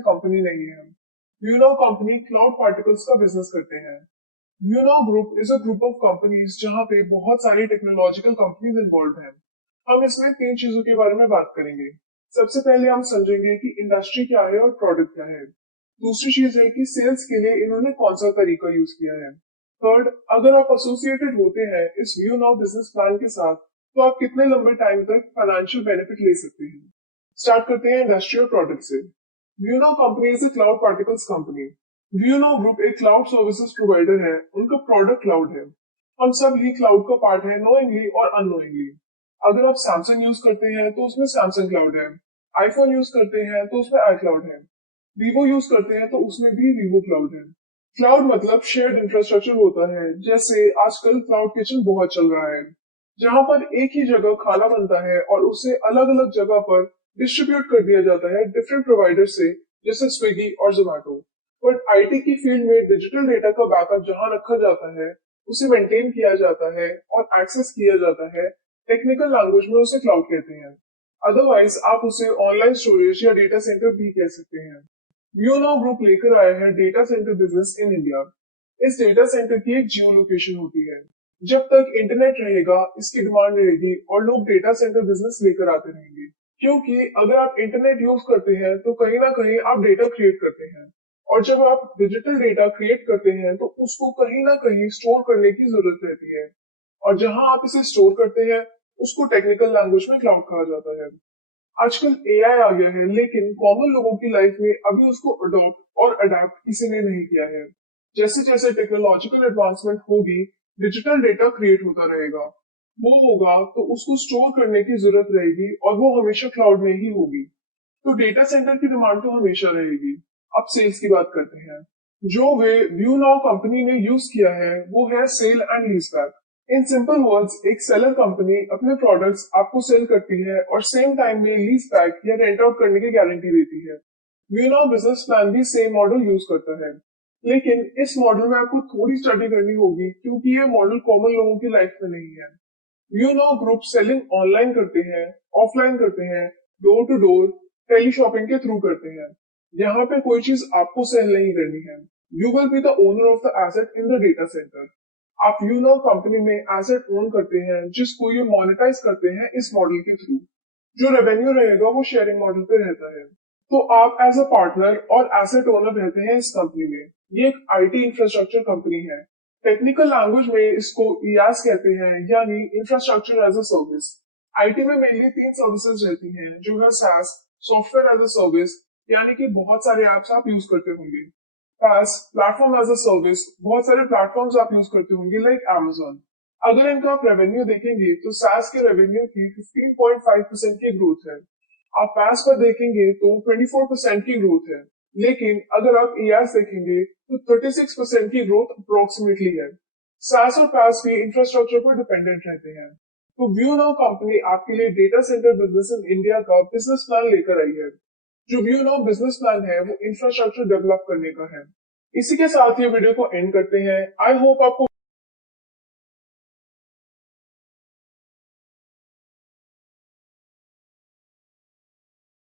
Company नहीं है। ViewNow company cloud particles का बिजनेस करते हैं। ViewNow group is a group of companies जहां पे बहुत सारी टेक्नोलॉजिकल कंपनीज इन्वॉल्व हैं। हम इसमें तीन चीजों के बारे में बात करेंगे। सबसे पहले हम समझेंगे कि इंडस्ट्री क्या है और प्रोडक्ट क्या है। दूसरी चीज है कि सेल्स के लिए इन्होंने कौन सा तरीका यूज किया है। थर्ड, अगर आप एसोसिएटेड होते हैं इस व्यूनाउ बिजनेस प्लान के साथ तो आप कितने लंबे टाइम तक फाइनेंशियल बेनिफिट ले सकते हैं। स्टार्ट करते हैं इंडस्ट्री और प्रोडक्ट से। ViewNow company is a cloud particles company. ViewNow group एक क्लाउड सर्विसेज प्रोवाइडर है। उनका प्रोडक्ट क्लाउड है। हम सब ही क्लाउड का पार्ट है, नोइंगली और अननोइंगली। अगर आप सैमसंग यूज करते हैं तो उसमें सैमसंग क्लाउड है। आईफोन यूज करते हैं तो उसमें आई क्लाउड है। वीवो यूज करते हैं तो उसमें भी वीवो क्लाउड है। क्लाउड मतलब शेयर्ड इंफ्रास्ट्रक्चर होता है। जैसे आजकल क्लाउड किचन बहुत चल रहा है, जहां पर एक ही जगह खाना बनता है और उसे अलग अलग जगह पर डिस्ट्रीब्यूट कर दिया जाता है डिफरेंट प्रोवाइडर से, जैसे स्विगी और जोमेटो। बट आईटी की फील्ड में डिजिटल डेटा का बैकअप जहां रखा जाता है, उसे मेंटेन किया जाता है और एक्सेस किया जाता है, टेक्निकल लैंग्वेज में उसे क्लाउड कहते हैं। अदरवाइज आप उसे ऑनलाइन स्टोरेज या डेटा सेंटर भी कह सकते हैं। व्यूनाउ ग्रुप लेकर आया है data centre business in India. इस डेटा सेंटर की एक जियो लोकेशन होती है। जब तक इंटरनेट रहेगा इसकी डिमांड रहेगी और लोग डेटा सेंटर बिजनेस लेकर आते रहेंगे। क्योंकि अगर आप इंटरनेट यूज करते हैं तो कहीं ना कहीं आप डेटा क्रिएट करते हैं, और जब आप डिजिटल डेटा क्रिएट करते हैं तो उसको कहीं ना कहीं स्टोर करने की जरूरत रहती है, और जहां आप इसे स्टोर करते हैं उसको टेक्निकल लैंग्वेज में क्लाउड कहा जाता है। आजकल एआई आ गया है, लेकिन कॉमन लोगों की लाइफ में अभी उसको अडॉप्ट और अडेप्ट किसी ने नहीं किया है। जैसे जैसे टेक्नोलॉजिकल एडवांसमेंट होगी, डिजिटल डेटा क्रिएट होता रहेगा। वो होगा तो उसको स्टोर करने की जरूरत रहेगी और वो हमेशा क्लाउड में ही होगी। तो डेटा सेंटर की डिमांड तो हमेशा रहेगी। अब सेल्स की बात करते हैं। जो वे व्यू नाउ कंपनी ने यूज किया है वो है sale and lease back. In simple words, एक सेलर कंपनी अपने प्रोडक्ट्स आपको सेल करती है और सेम टाइम में लीज बैक या रेंट आउट करने की गारंटी देती है। व्यू नाउ बिजनेस प्लान भी सेम मॉडल यूज करता है, लेकिन इस मॉडल में आपको थोड़ी स्टडी करनी होगी क्योंकि ये मॉडल कॉमन लोगों की लाइफ में नहीं है। View Now group selling online करते हैं, ऑफलाइन करते हैं, door to door, teleshopping के थ्रू करते हैं। यहाँ पे कोई चीज आपको सेल नहीं करनी है। You will be the owner of the asset in the data centre. आप यू नाउ कंपनी में एसेट ओन करते हैं जिसको ये मोनेटाइज करते हैं इस मॉडल के थ्रू। जो रेवेन्यू रहेगा वो शेयरिंग मॉडल पे रहता है। तो आप एज अ पार्टनर और एसेट ओनर रहते हैं इस कंपनी में। ये एक आईटी इंफ्रास्ट्रक्चर कंपनी है। टेक्निकल लैंग्वेज में इसको ईआस कहते हैं, यानी infrastructure as a service. IT में मेनली तीन सर्विसेज रहती हैं, जो है सास, सॉफ्टवेयर एज अ सर्विस, यानी कि बहुत सारे एप्स आप यूज करते होंगे। पास, प्लेटफॉर्म एज अ सर्विस, बहुत सारे प्लेटफॉर्म्स आप यूज करते होंगे लाइक Amazon। अगर इनका आप रेवेन्यू देखेंगे तो सास के रेवेन्यू की 15.5% की ग्रोथ है। आप पास पर देखेंगे तो 24% की ग्रोथ है। लेकिन अगर आप ईआरएस देखेंगे तो 36% की ग्रोथ अप्रोक्सीमेटली है। सास और पास भी इंफ्रास्ट्रक्चर पर डिपेंडेंट रहते हैं। तो व्यू नाउ कंपनी आपके लिए data centre business in India का बिजनेस प्लान लेकर आई है। जो व्यू नाउ बिजनेस प्लान है वो इंफ्रास्ट्रक्चर डेवलप करने का है। इसी के साथ ये वीडियो को एंड करते हैं। आई होप आपको